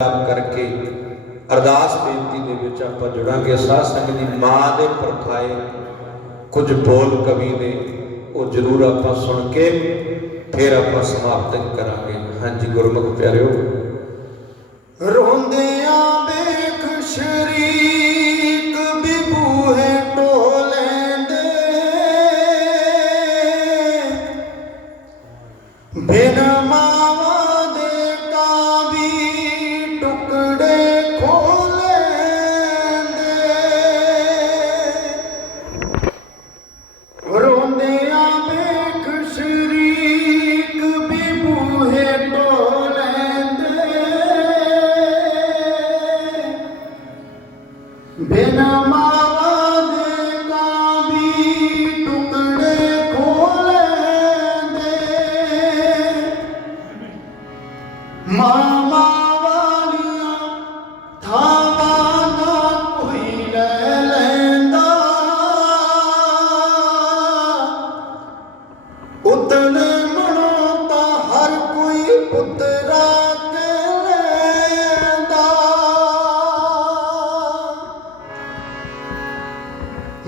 ਆਪ ਕਰਕੇ ਅਰਦਾਸ ਬੇਨਤੀ ਦੇ ਵਿੱਚ ਆਪਾਂ ਜੁੜਾਂਗੇ। ਸਾਧ ਸੰਗਤ ਦੀ ਮਾਂ ਦੇ ਪਰਖਾਏ ਕੁਝ ਬੋਲ ਕਵੀ ਨੇ, ਉਹ ਜ਼ਰੂਰ ਆਪਾਂ ਸੁਣ ਕੇ ਫਿਰ ਆਪਾਂ ਸਮਾਪਤ ਕਰਾਂਗੇ। ਹਾਂਜੀ ਗੁਰਮੁਖ ਪਿਆਰਿਓ। ਰੋਂਦਿਆਂ ਵੇਖ ਸ਼ਰੀਕ ਬਿਬੂਹੇ ਟੋਲੈਂਦੇ ਬਿਨ ਬਿਨ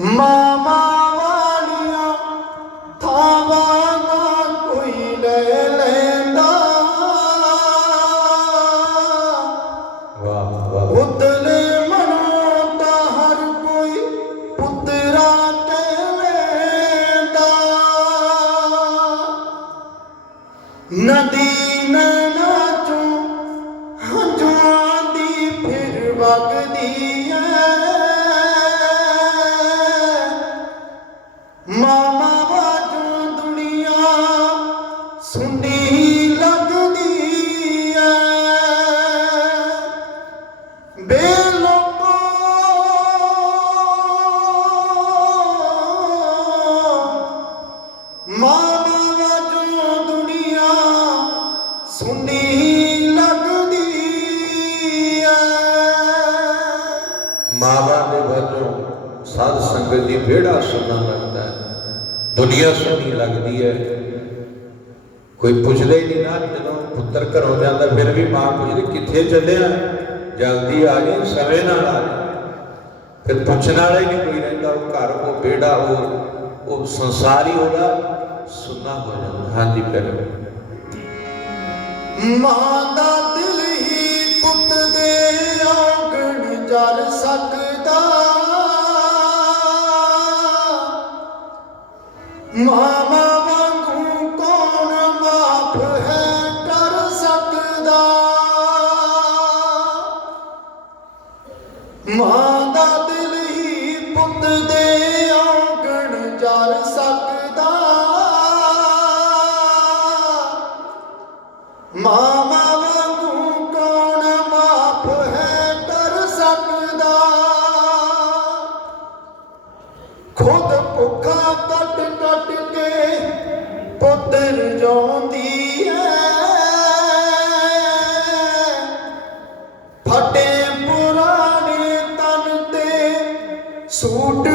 ਮਾਮਾ ਵਾਲੀਆਂ ਥਾਵਾਂ ਨਾ ਕੋਈ ਲੈ ਲੈਂਦਾ। ਵਾਹ ਵਾਹ। ਉਤਲੇ ਮਨੋਂ ਤਾਂ ਹਰ ਕੋਈ ਪੁੱਤਰਾ ਕਹਿਵੇਂਦਾ ਨਦੀ ਨੈਣਾ ਚੋਂ ਹੰਝੂਆਂ ਦੀ ਫਿਰ ਵਗਦੀ ਸੁਣੀ ਲੱਗਦੀ ਐ ਮਾਵਾ ਦੇ ਵਜੋਂ ਸਾਧ ਸੰਗਤ ਦੀ ਵਿਹੜਾ ਸੁਣਨਾ ਲੱਗਦਾ ਹੈ। ਦੁਨੀਆ ਸੋਹਣੀ ਲੱਗਦੀ ਹੈ। ਕੋਈ ਪੁੱਛਦਾ ਹੀ ਨਹੀਂ ਨਾ ਜਦੋਂ ਪੁੱਤਰ ਘਰੋਂ ਜਾਂਦਾ, ਫਿਰ ਵੀ ਮਾਂ ਪੁੱਛਦੀ, ਕਿੱਥੇ ਚੱਲਿਆ? ਜਲਦੀ ਆ ਗਈ, ਸਮੇਂ ਨਾਲ ਆ ਗਈ। ਫਿਰ ਪੁੱਛਣ ਵਾਲਾ ਹੀ ਨਹੀਂ ਕੋਈ ਰਹਿੰਦਾ, ਉਹ ਘਰ, ਉਹ ਵਿਹੜਾ, ਉਹ ਉਹ ਸੰਸਾਰ ਹੀ ਉਹਦਾ ਸੁੰਨਾ ਹੋ ਜਾਂਦਾ। ਹਾਂਜੀ ਫਿਰ ਮਾਂ ਦਾ ਦਿਲ ਹੀ ਪੁੱਤ ਦੇ ਆਂਗਣ ਜਲ ਸਕਦਾ। ਮਾਮਾ ਵਾਂਗੂ ਕੌਣ ਮਾਫ ਹੈ ਕਰ ਸਕਦਾ? ਮਾਂ ਦਾ ਪੁੱਤਰ ਐ ਫਟੇ ਪੁਰਾਣੇ ਤਨ ਤੇ ਸੂਟ